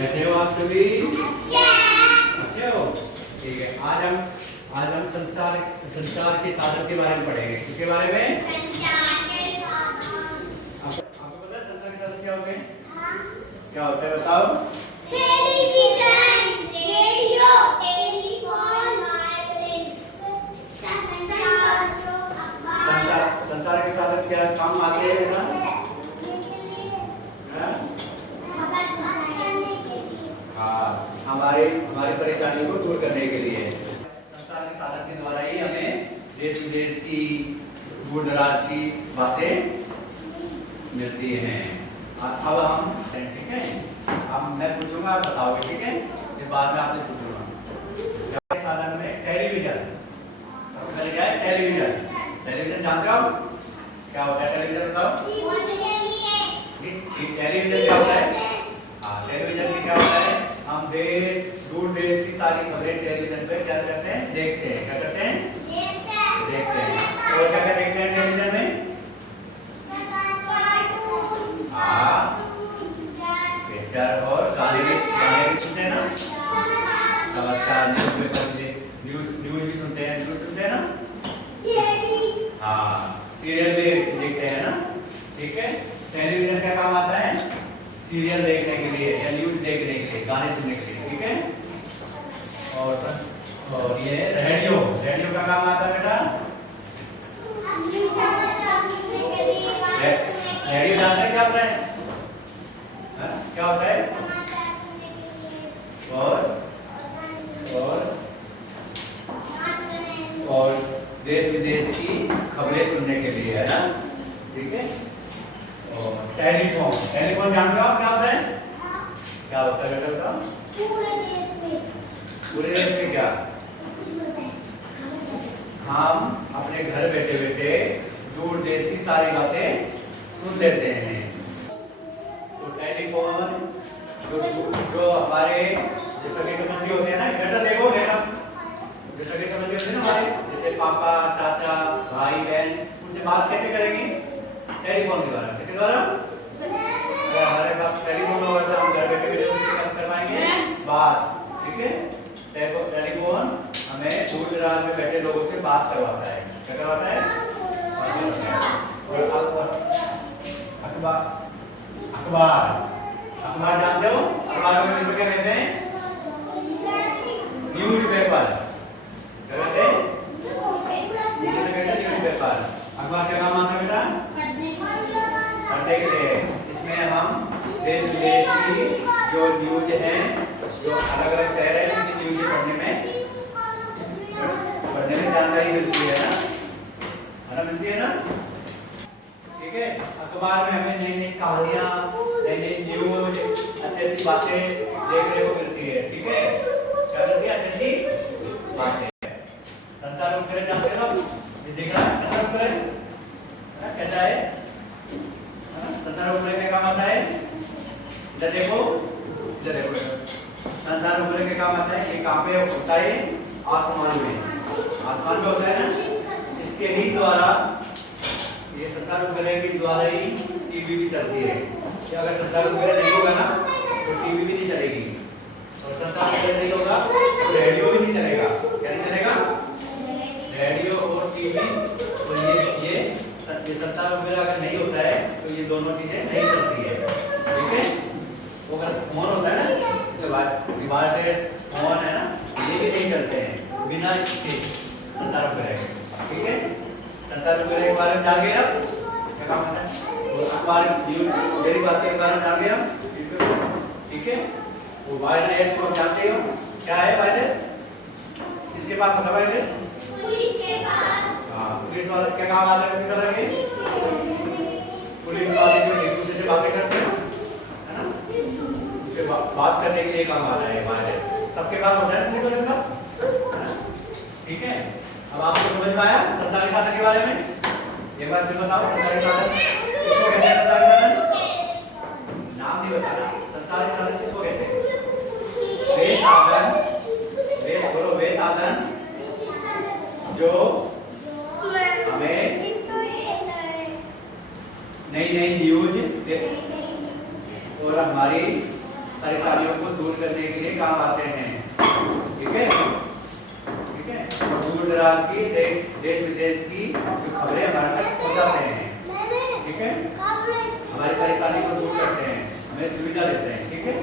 कैसे हो आप सभी? अच्छे हो? ठीक है। आज हम संचार के साधन के बारे में पढ़ेंगे। किसके बारे में? आपको पता है संचार के साधन क्या होते हैं? क्या होता है बताओ? टेलीविजन, रेडियो, टेलीफोन, वायरलेस, संचार के साधन क्या काम आते हैं ना? हमारी परेशानी को दूर करने के लिए संसार के साधन के द्वारा ही हमें देश विदेश की दूर दराज की बातें मिलती हैं। अब हम ठीक है, अब मैं पूछूंगा आप बताओगे, ठीक है? फिर बाद में आपसे पूछूंगा। साधन में टेलीविजन सबसे पहले क्या है? टेलीविजन। टेलीविजन जानते हो क्या होता है? टेलीविजन बताओ। टेलीविजन क्या होता है? टेलीविजन से क्या होता है? हम दूर देश की सारी खबरें टेलीविजन पे क्या करते हैं? देखते हैं। क्या करते हैं? देखते हैं। और क्या क्या देखते हैं टेलीविजन में? पिक्चर और गाने भी सुनते हैं ना? समाचार न्यूज भी सुनते हैं। न्यूज सुनते हैं ना? सीरियल भी देखते हैं ना? ठीक है। टेलीविजन का काम आता है सीरियल देखने के लिए या न्यूज देखने के लिए, गाने सुनने के लिए, ठीक है? और ये रेडियो का काम आता है बेटा। रेडियो जानते हैं क्या होता है? क्या होता है? और देश विदेश की खबरें सुनने के लिए, है ना? ठीक है। और टेलीफोन जानते हो आप क्या होता है? क्या होता है बेटा बताओ? पूरे देश में क्या? हम अपने घर बैठे बैठे दूर देश की सारी बातें सुन लेते हैं। तो टेलीफोन जो हमारे सगे संबंधी होते हैं ना, बेटा देखो बेटा, जो सगे संबंधी होते हैं ना हमारे, जैसे पापा, चाचा, भाई, बहन, उनसे बात कैसे करेंगे? टेलीफोन के द्वारा। किसके द्वारा? अगर हमारे पास टेलीफोन होगा तो हम घर बैठे बैठे उनसे करवाएंगे बात, ठीक है? टेलीफोन हमें दूर दराज में बैठे लोगों से बात करवाता है। क्या करवाता है? और अखबार जानते हो? अखबार को इंग्लिश में क्या कहते हैं? News paper. क्या कहते हैं? News paper. अखबार का काम आता है बेटा पढ़ने के लिए। इसमें हम देश विदेश की जो न्यूज है, जो अलग अलग शहर है, उनकी न्यूज पढ़ने में जानकारी मिलती है ना? मिलती है ना? ठीक है। अखबार में हमें नई नई कहानियां, नई नई न्यूज, अच्छी अच्छी बातें देखने को मिलती है। ठीक है। क्या मिलती है? अच्छी अच्छी बातें। संचार उपकरण जानते हो आप? ये दिख रहा है संचार उपकरण कैसा है? संचार उपकरण का काम आता है, इधर देखो संचार उपकरण का काम आता है, ये कहाँ पे होता है? आसमान में होता है ना? इसके ही द्वारा, ये संचार उपकरण के द्वारा ही टीवी भी चलती है। अगर संचार उपकरण नहीं होगा ना तो टीवी भी नहीं चलेगी, और संचार उपकरण नहीं होगा तो रेडियो भी नहीं चलेगा। क्या नहीं चलेगा? रेडियो और टीवी। तो ये संचार उपकरण अगर नहीं होता है तो ये दोनों चीजें नहीं चलती है। ठीक है। तो अगर फोन होता है ना, जैसे फोन है ना, ये भी नहीं चलते हैं बिना इसके संचार उपकरण। ठीक है। संचार उपकरण के बारे में जान गए आप? क्या काम है? अखबार डेली भास्कर के बारे में जान गए हम? ठीक है। वो वायरलेस को जानते हो क्या है? वायरलेस किसके पास होता है? वायरलेस पुलिस के पास। पुलिस वाला क्या काम आता है? पुलिस वाला के पुलिस वाले जो एक दूसरे से बातें करते हैं, है ना, उससे बात करने के लिए काम आता है वायरलेस। सबके पास होता है पुलिस वाले का, ठीक है। अब आपको समझ में आया संचार के साधन के बारे में? एक बार फिर बताओ, संचार के साधन किसको कहते हैं? संचार के साधन नाम नहीं बता रहा। संचार के साधन किसको कहते हैं? वे साधन जो हमें नई नई न्यूज और हमारी परेशानियों को दूर करने के लिए काम आते हैं। ठीक है, ठीक है। दूर दराज की देश विदेश की जो खबरें हमारे तक पहुंचाते हैं। ठीक है, हमारी परेशानी को दूर करते हैं, हमें सुविधा देते हैं। ठीक है।